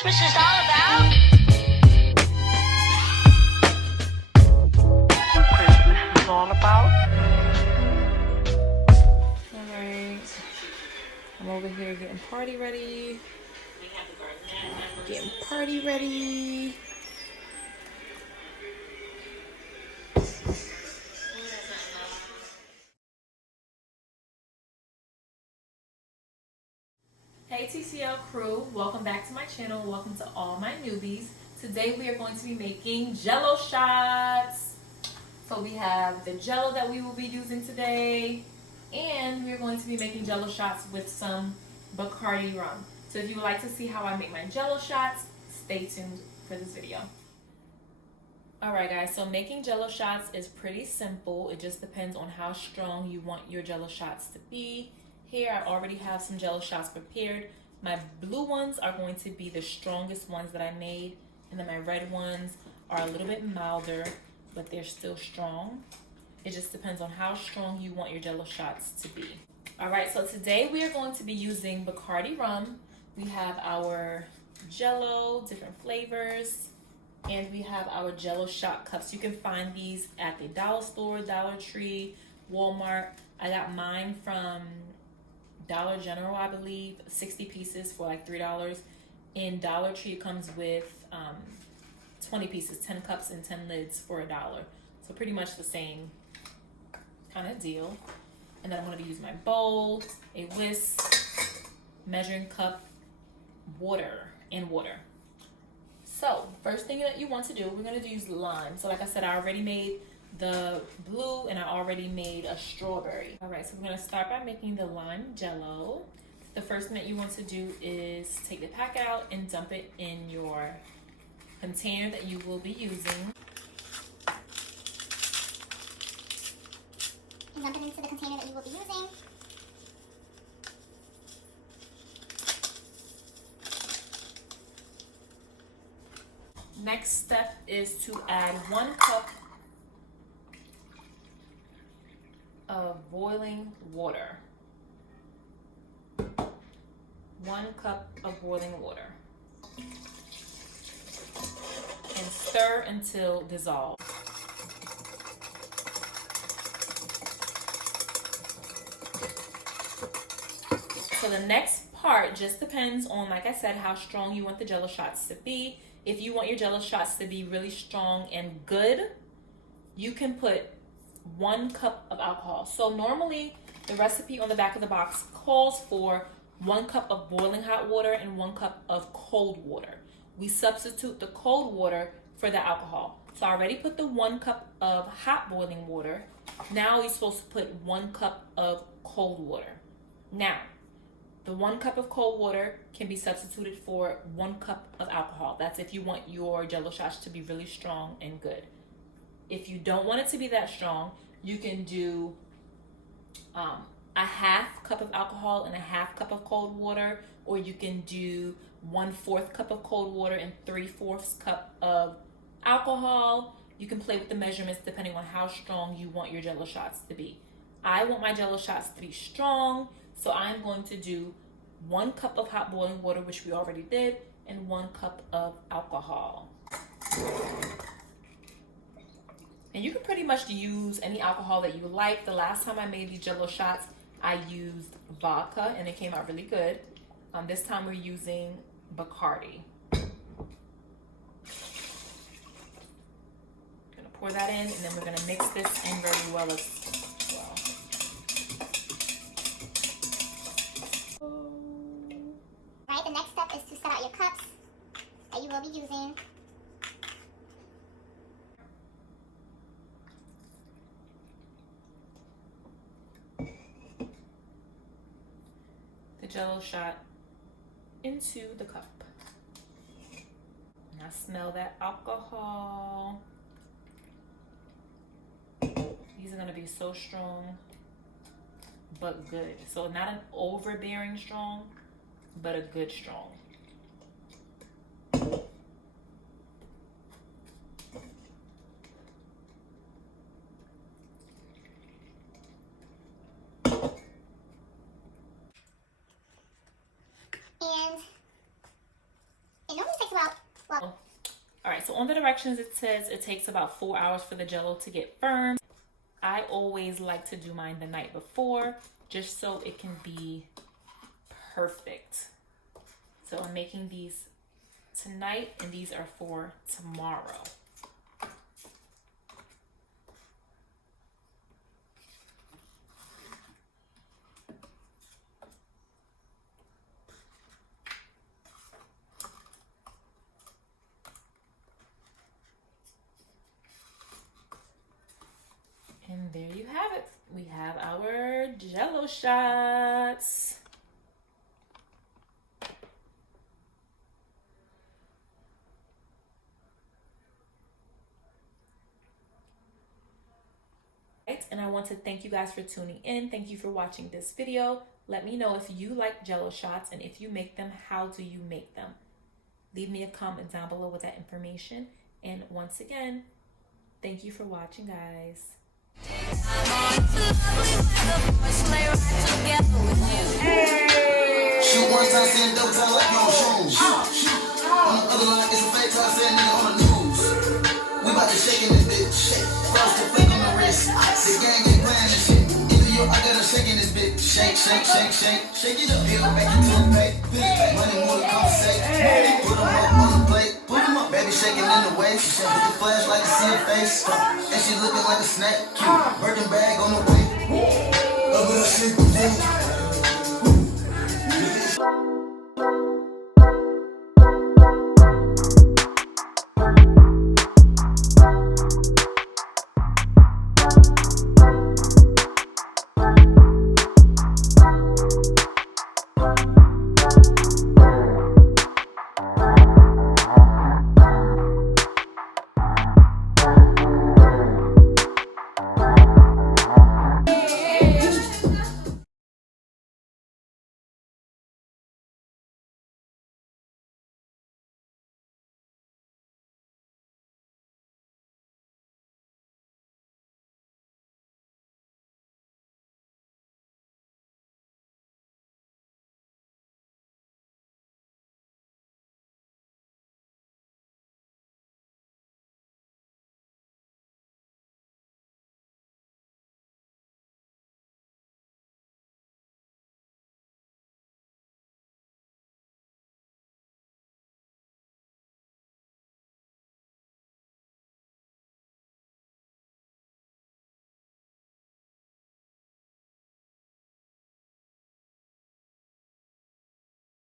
Christmas is all about. What Christmas is all about. Alright. I'm over here getting party ready. Getting party ready. Hey TCL crew, welcome back to my channel. Welcome to all my newbies. Today we are going to be making Jello shots. So we have the Jello that we will be using today, and we're going to be making Jello shots with some Bacardi rum. So if you would like to see how I make my Jello shots, stay tuned for this video. Alright guys, so making Jello shots is pretty simple. It just depends on how strong you want your Jello shots to be. Here I already have some Jello shots prepared. My blue ones are going to be the strongest ones that I made, and then my red ones are a little bit milder, but they're still strong. It just depends on how strong you want your Jello shots to be. Alright, so today we are going to be using Bacardi rum. We have our Jello, different flavors, and we have our Jello shot cups. You can find these at the dollar store, Dollar Tree, Walmart. I got mine from Dollar General, I believe, 60 pieces for like $3. In Dollar Tree, it comes with 20 pieces, 10 cups and 10 lids for $1. So pretty much the same kind of deal. And then I'm going to be using my bowl, a whisk, measuring cup, water. So first thing that you want to do, we're going to use lime. So like I said, I already made the blue and I already made a strawberry. All right, so we're going to start by making the lime Jello. The first thing that you want to do is take the pack out and dump it in your container that you will be using. And dump it into the container that you will be using. Next step is to add 1 cup of boiling water. 1 cup of boiling water. And stir until dissolved. So the next part just depends on, like I said, how strong you want the Jello shots to be. If you want your Jello shots to be really strong and good, you can put 1 cup of alcohol. So normally the recipe on the back of the box calls for 1 cup of boiling hot water and 1 cup of cold water. We substitute the cold water for the alcohol. So I already put the 1 cup of hot boiling water. Now we're supposed to put 1 cup of cold water. Now, the 1 cup of cold water can be substituted for 1 cup of alcohol. That's if you want your Jello shots to be really strong and good. If you don't want it to be that strong, you can do a 1/2 cup of alcohol and a 1/2 cup of cold water, or you can do 1/4 cup of cold water and 3/4 cup of alcohol. You can play with the measurements depending on how strong you want your Jello shots to be. I want my Jello shots to be strong, so I'm going to do 1 cup of hot boiling water, which we already did, and 1 cup of alcohol. And you can pretty much use any alcohol that you like. The last time I made these Jello shots, I used vodka and it came out really good. This time we're using Bacardi. Gonna pour that in, and then we're gonna mix this in very well as well. Right, the next step is to set out your cups that you will be using. The Jello shot into the cup. And I smell that alcohol. These are gonna be so strong, but good. So not an overbearing strong, but a good strong. And it normally on the directions it says it takes about 4 hours for the Jell-O to get firm. I always like to do mine the night before just so it can be perfect. So I'm making these tonight and these are for tomorrow. And there you have it. We have our Jell-O shots. And I want to thank you guys for tuning in. Thank you for watching this video. Let me know if you like Jell-O shots, and if you make them, how do you make them? Leave me a comment down below with that information. And once again, thank you for watching, guys. Hey. Shoot one time, send double time like you on shrooms. On the other line, it's a fake time, send nigga on the news. We about to shake in this bitch. Frost the flick on the wrist. The gang ain't playing this shit. In New York, I got her shaking this bitch. Shake, shake, shake, shake. Shake it up. Hit her back into the pay. Money more to compensate. Put them up on the plate. Put them up. Baby shaking in the waist. She put the flash like to see her face. And she looking like a snack. Birkin bag on the way.